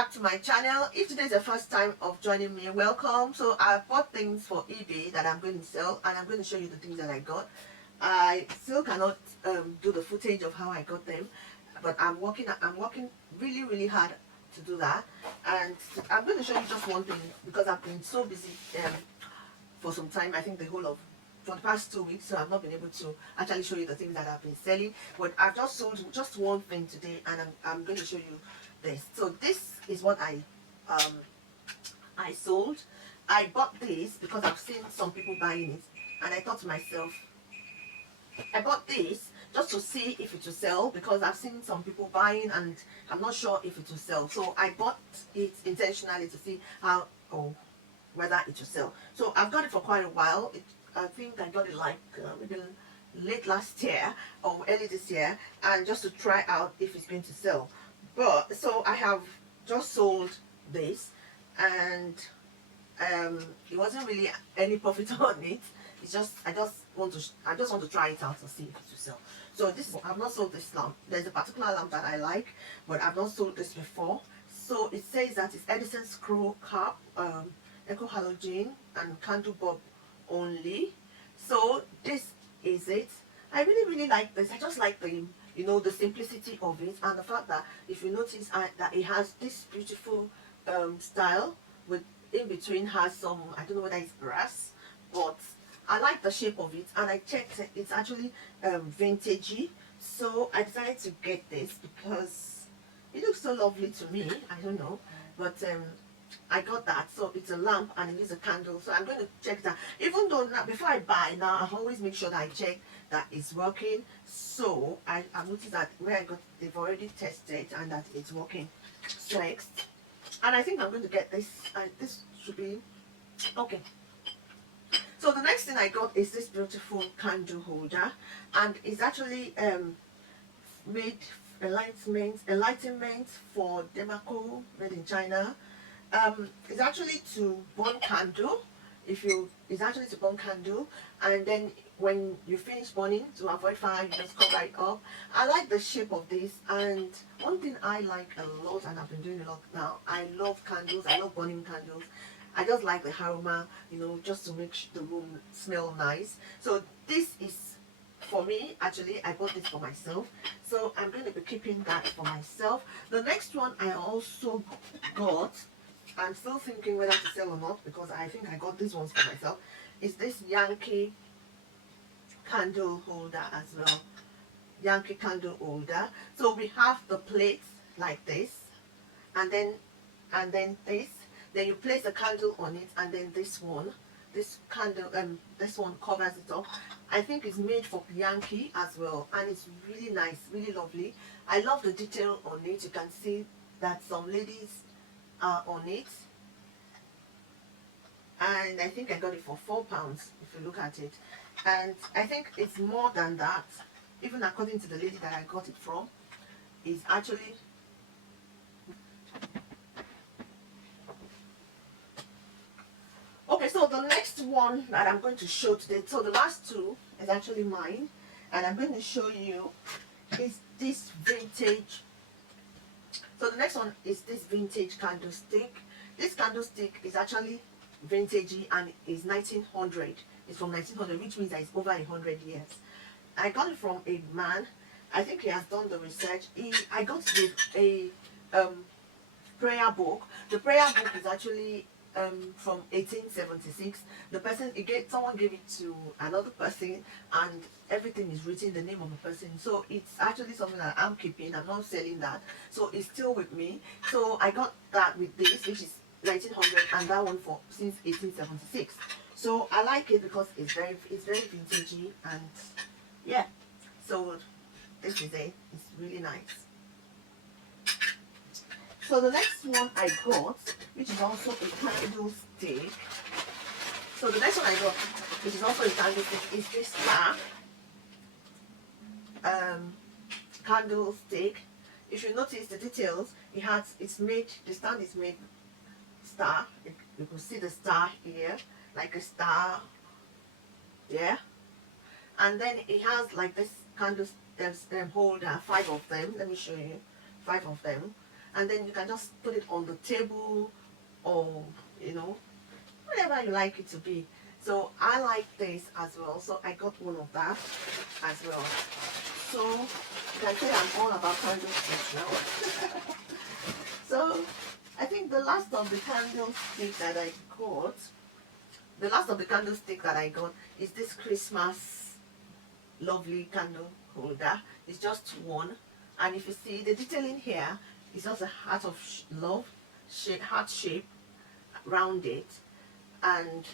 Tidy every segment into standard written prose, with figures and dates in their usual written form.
back to my channel. If today is the first time of joining me, welcome. So I bought things for eBay that I'm going to sell, and I'm going to show you the things that I got. I still cannot do the footage of how I got them, but I'm working really hard to do that. And I'm going to show you just one thing because I've been so busy for some time. I think for the past 2 weeks, so I've not been able to actually show you the things that I've been selling. But I've just sold just one thing today, and I'm going to show you this. So this is what I sold. I bought this because I've seen some people buying it, and I thought to myself, I bought this just to see if it will sell because I've seen some people buying and I'm not sure if it will sell. So I bought it intentionally to see how or whether it will sell. So I've got it for quite a while. I think I got it like maybe late last year or early this year, and just to try out if it's going to sell. But so I have just sold this, and it wasn't really any profit on it. It's just I just want to try it out to see if it will sell. So this I've not sold this lamp. There's a particular lamp that I like, but I've not sold this before. So it says that it's Edison screw cap, eco halogen, and candle bulb only. So this is it. I really like this. I just like the the simplicity of it, and the fact that if you notice that it has this beautiful style with in between has some, I don't know whether it's brass, but I like the shape of it, and I checked it, it's actually vintagey. So I decided to get this because it looks so lovely to me. I don't know, but I got that. So it's a lamp and it is a candle. So I'm going to check that. Even though now, before I buy now, I always make sure that I check that it's working. So I noticed that where I got, they've already tested and that it's working. So next, and I think I'm going to get this. This should be okay. So the next thing I got is this beautiful candle holder, and it's actually made enlightenment for Demarco, made in China. It's actually to burn candle. It's actually to burn candle, and then when you finish burning, to avoid fire, you just cover it up. I like the shape of this, and one thing I like a lot, and I've been doing a lot now, I love candles. I love burning candles. I just like the aroma, just to make the room smell nice. So this is for me. Actually, I bought this for myself, so I'm going to be keeping that for myself. The next one I also got, I'm still thinking whether to sell or not because I think I got these ones for myself, is this Yankee candle holder as well. Yankee candle holder. So we have the plates like this, and then this. Then you place a candle on it, and then this candle, this one covers it up. I think it's made for Yankee as well, and it's really nice, really lovely. I love the detail on it. You can see that some ladies are on it, and I think I got it for £4 if you look at it, and I think it's more than that. Even according to the lady that I got it from, is actually okay. So the next one that I'm going to show today, so the last two is actually mine, and I'm going to show you is this vintage. So the next one is this vintage candlestick. This candlestick is actually vintagey and is 1900. It's from 1900, which means that it's over 100 years. I got it from a man. I think he has done the research. I got it with a prayer book. The prayer book is actually from 1876. Someone gave it to another person, and everything is written the name of the person. So it's actually something that I'm keeping. I'm not selling that. So it's still with me. So I got that with this, which is 1900, and that one for since 1876. So I like it because it's very vintagey, and yeah. So this is it. It's really nice. So the next one I got, which is also a candlestick. So the next one I got, which is also a candlestick, is this star candlestick. If you notice the details, the stand is made star. You can see the star here, like a star. Yeah. And then it has like this candle holder, 5 of them. Let me show you, 5 of them. and then you can just put it on the table, or you know, whatever you like it to be. So I like this as well, so I got one of that as well. So you can say I'm all about candlesticks now. So I think the last of the candlestick that I got, the last of the candlestick that I got is this Christmas lovely candle holder. It's just one, and if you see the detailing here, it's just a heart of love shape, heart shape around it, and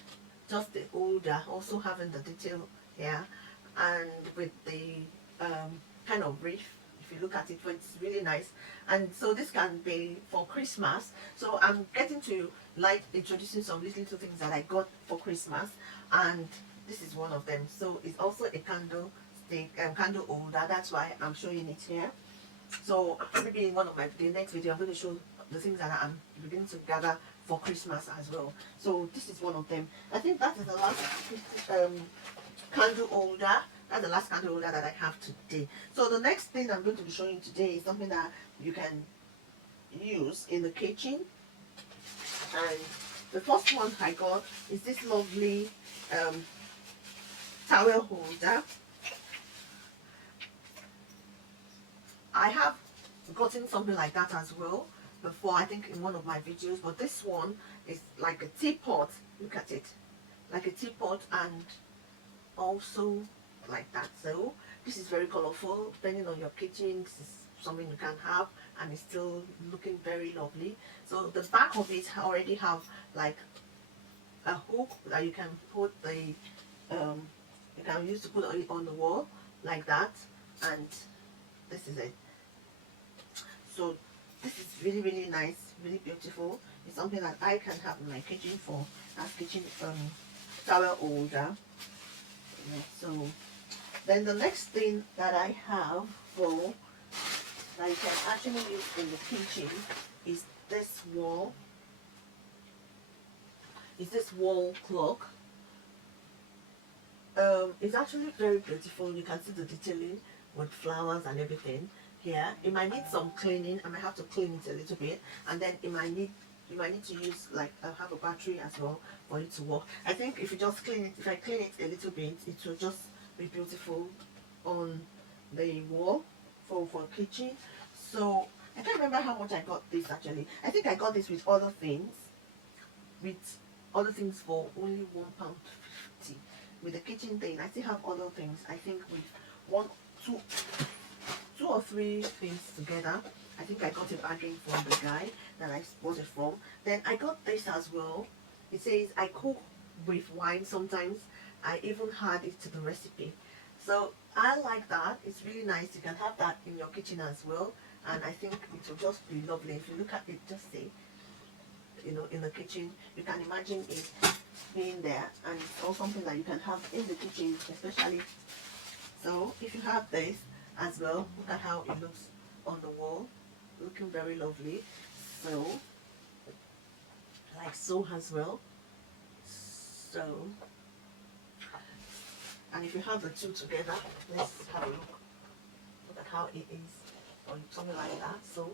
just the holder also having the detail here, and with the kind of reef. If you look at it, it's really nice. And so this can be for Christmas. So I'm getting to like introducing some little things that I got for Christmas, and this is one of them. So it's also a candle stick, candle holder. That's why I'm showing it here. So maybe in one of the next video, I'm going to show the things that I'm beginning to gather for Christmas as well. So this is one of them. I think that is the last candle holder. That's the last candle holder that I have today. So the next thing I'm going to be showing today is something that you can use in the kitchen. And the first one I got is this lovely towel holder. I have gotten something like that as well before, I think in one of my videos, but this one is like a teapot. Look at it, like a teapot, and also like that. So this is very colorful. Depending on your kitchen, this is something you can have, and it's still looking very lovely. So the back of it already have like a hook that you can put the you can use to put it on the wall like that, and this is it. So this is really nice, really beautiful. It's something that I can have in my kitchen for as kitchen towel holder. Yeah, so then the next thing that I have for that you can actually use in the kitchen is this wall. Is this wall clock. It's actually very beautiful. You can see the detailing with flowers and everything here. It might need some cleaning. I might have to clean it a little bit, and then you might need to use like have a battery as well for it to work. I think if you just clean it, if I clean it a little bit, it will just be beautiful on the wall for kitchen. So I can't remember how much I got this actually. I think I got this with other things, for only £1.50. With the kitchen thing, I still have other things. I think with two or three things together, I think I got a bargain from the guy that I bought it from. Then I got this as well. It says I cook with wine sometimes. I even add it to the recipe. So I like that. It's really nice. You can have that in your kitchen as well, and I think it will just be lovely. If you look at it, just say, in the kitchen, you can imagine it being there, and it's also something that you can have in the kitchen, especially. So if you have this as well, look at how it looks on the wall, looking very lovely. So like so as well. So, and if you have the two together, let's have a look. Look at how it is, or something like that. So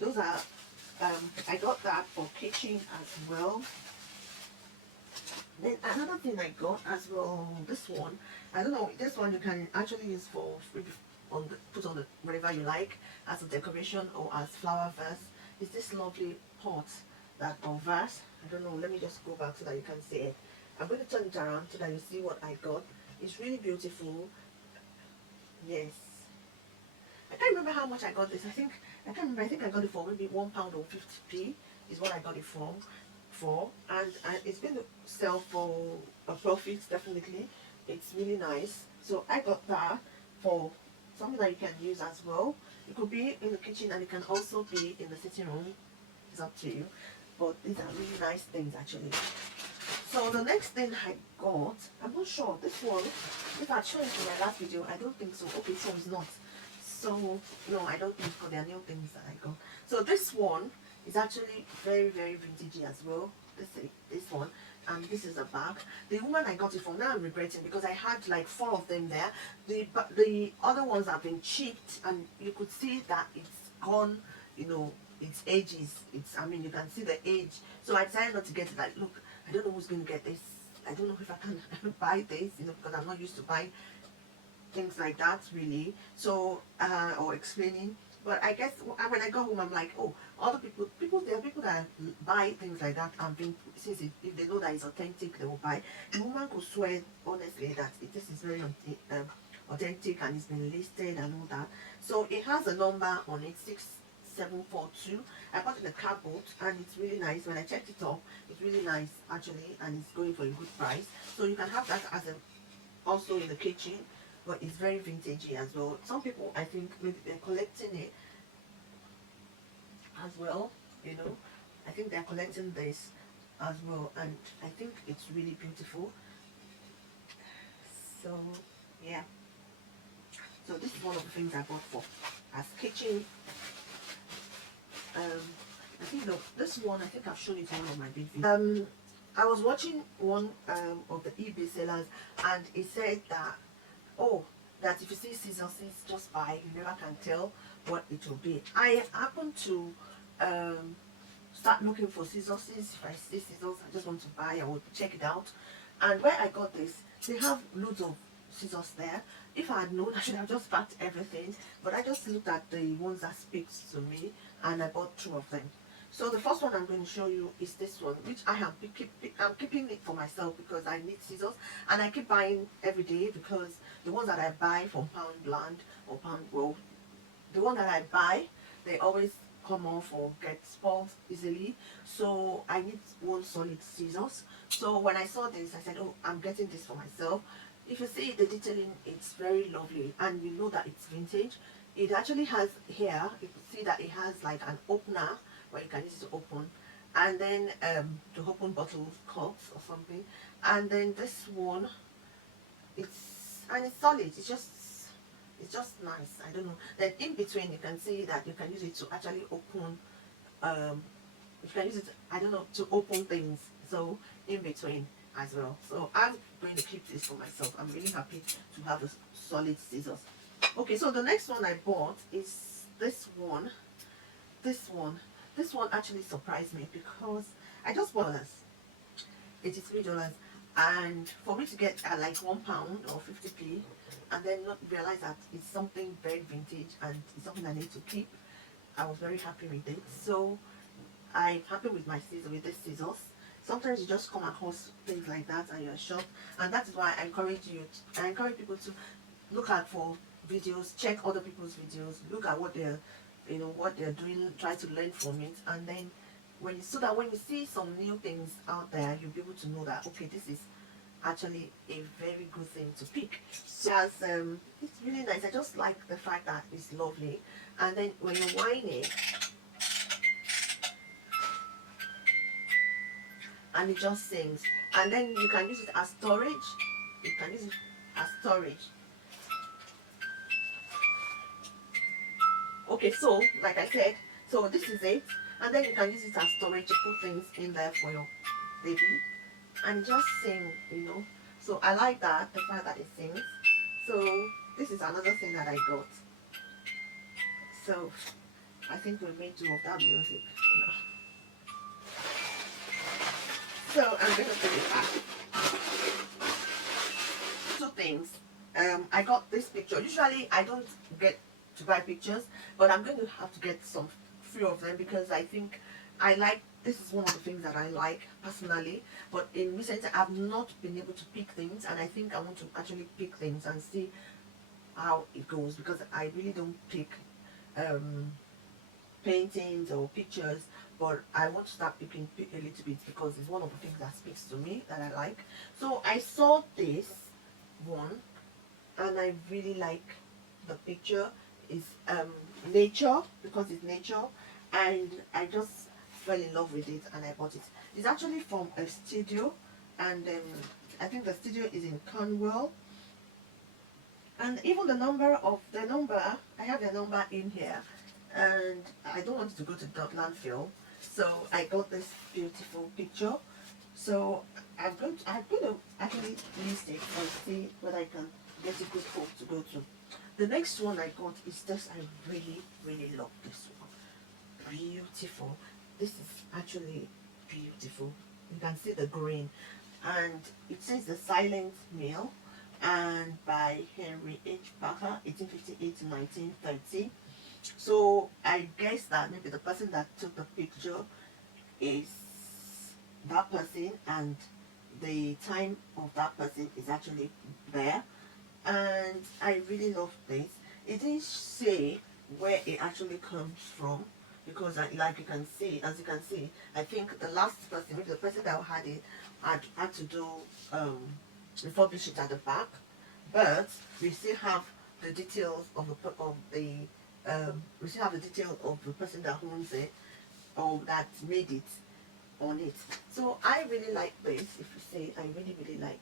those are I got that for kitchen as well. Then another thing I got as well, this one, I don't know, this one you can actually use for put on the whatever you like as a decoration or as flower vase. It's this lovely pot or vase. I don't know, let me just go back so that you can see it. I'm going to turn it around so that you see what I got. It's really beautiful. Yes. I can't remember how much I got this. I think I got it for maybe £1 or 50p is what I got it for, and it's going to sell for a profit, definitely. It's really nice. So I got that for something that you can use as well. It could be in the kitchen, and it can also be in the sitting room. It's up to you. But these are really nice things actually. So the next thing I got, I'm not sure, this one, if I showed it in my last video, I don't think so. Okay, so it's not. So no, I don't think so. There are new things that I got. So this one is actually very vintagey as well. This one, and this is a bag. The woman I got it from, now I'm regretting because I had like 4 of them there. The other ones have been chipped, and you could see that it's gone, you know, its ages. It's, I mean, you can see the age. So I decided not to get it. Like, look, I don't know who's going to get this. I don't know if I can buy this, you know, because I'm not used to buying things like that really. So or explaining. But I guess when I got home, I'm like, oh, other people, there are people that buy things like that and being, since if they know that it's authentic, they will buy. The woman could swear honestly that this is very authentic and it's been listed and all that. So it has a number on it, 6742. I bought it in a cardboard and it's really nice. When I checked it up, it's really nice actually, and it's going for a good price. So you can have that as a also in the kitchen, but it's very vintagey as well. Some people, I think, maybe they're collecting it as well, you know. I think they're collecting this as well, and I think it's really beautiful. So yeah, so this is one of the things I bought for as kitchen. I think this one, I think I've shown it in one of my big videos. I was watching one of the eBay sellers, and it said that, oh, that if you see scissors, just buy. You never can tell what it will be. I happen to start looking for scissors. If I see scissors, I just want to buy. I will check it out. And where I got this, they have loads of scissors there. If I had known, I should have just packed everything. But I just looked at the ones that speaks to me, and I bought 2 of them. So the first one I'm going to show you is this one, which I'm keeping it for myself because I need scissors, and I keep buying every day because the ones that I buy from Poundland or Pound Road, the one that I buy, they always come off or get spoiled easily. So I need one solid scissors. So when I saw this, I said, oh, I'm getting this for myself. If you see the detailing, it's very lovely, and you know that it's vintage. It actually has here, you can see that it has like an opener where you can use it to open, and then to open bottles, cups or something. And then this one, it's solid. It's just nice. I don't know. Then in between, you can see that you can use it to actually open. You can use it, I don't know, to open things. So in between as well. So I'm going to keep this for myself. I'm really happy to have a solid scissors. Okay, so the next one I bought is this one. This one actually surprised me because I just bought $83, and for me to get like £1 or 50p, and then not realize that it's something very vintage and it's something I need to keep, I was very happy with it. So I'm happy with my scissors, with this scissors. Sometimes you just come across things like that and you're shocked, and that is why I encourage people to look out for videos, check other people's videos, look at what they're, you know, what they're doing, try to learn from it, and then so that when you see some new things out there, you'll be able to know that, okay, this is actually a very good thing to pick. So it's really nice. I just like the fact that it's lovely, and then when you wind it, and it just sings, and then you can use it as storage. You can use it as storage. Okay, so like I said, so this is it, and then you can use it as storage. You put things in there for your baby and just sing, you know. So I like that, the fact that it sings. So this is another thing that I got. So I think we made 2 of that music for now. So I'm going to put it back. 2 things. I got this picture. Usually I don't get to buy pictures, but I'm going to have to get some few of them because I think I like, this is one of the things that I like personally, but in recent I've not been able to pick things, and I think I want to actually pick things and see how it goes, because I really don't pick paintings or pictures, but I want to start picking a little bit because it's one of the things that speaks to me that I like. So I saw this one and I really like the picture. Is nature, because it's nature, and I just fell in love with it and I bought it. It's actually from a studio, and I think the studio is in Cornwall, and even the number, I have the number in here, and I don't want it to go to the landfill, so I got this beautiful picture. So I'm going to actually list it and see whether I can get a good home to go to. The next one I got is this. I really love this one. Beautiful. This is actually beautiful. You can see the green, and it says The Silent Meal, and by Henry H. Parker, 1858 to 1930. So I guess that maybe the person that took the picture is that person, and the time of that person is actually there. And I really love this. It didn't say where it actually comes from, because like you can see, as you can see, I think the last person, maybe the person that had it, had to do refurbish it at the back, but we still have the details of we still have the details of the person that owns it or that made it on it. So I really like this. If you say, I really like,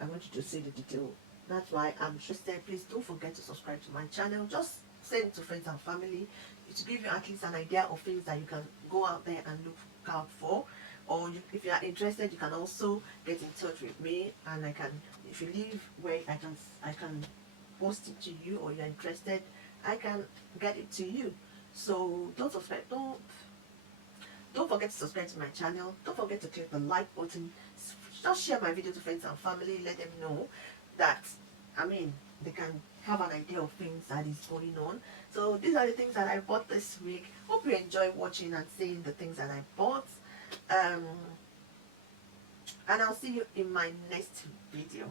I want you to see the detail. That's why I'm interested. Please don't forget to subscribe to my channel. Just send it to friends and family to give you at least an idea of things that you can go out there and look out for. Or if you are interested, you can also get in touch with me, and I can, if you live where I can post it to you, or you're interested, I can get it to you. So don't forget to subscribe to my channel. Don't forget to click the like button. Just share my video to friends and family. Let them know that, I mean, they can have an idea of things that is going on. So these are the things that I bought this week. Hope you enjoy watching and seeing the things that I bought. And I'll see you in my next video.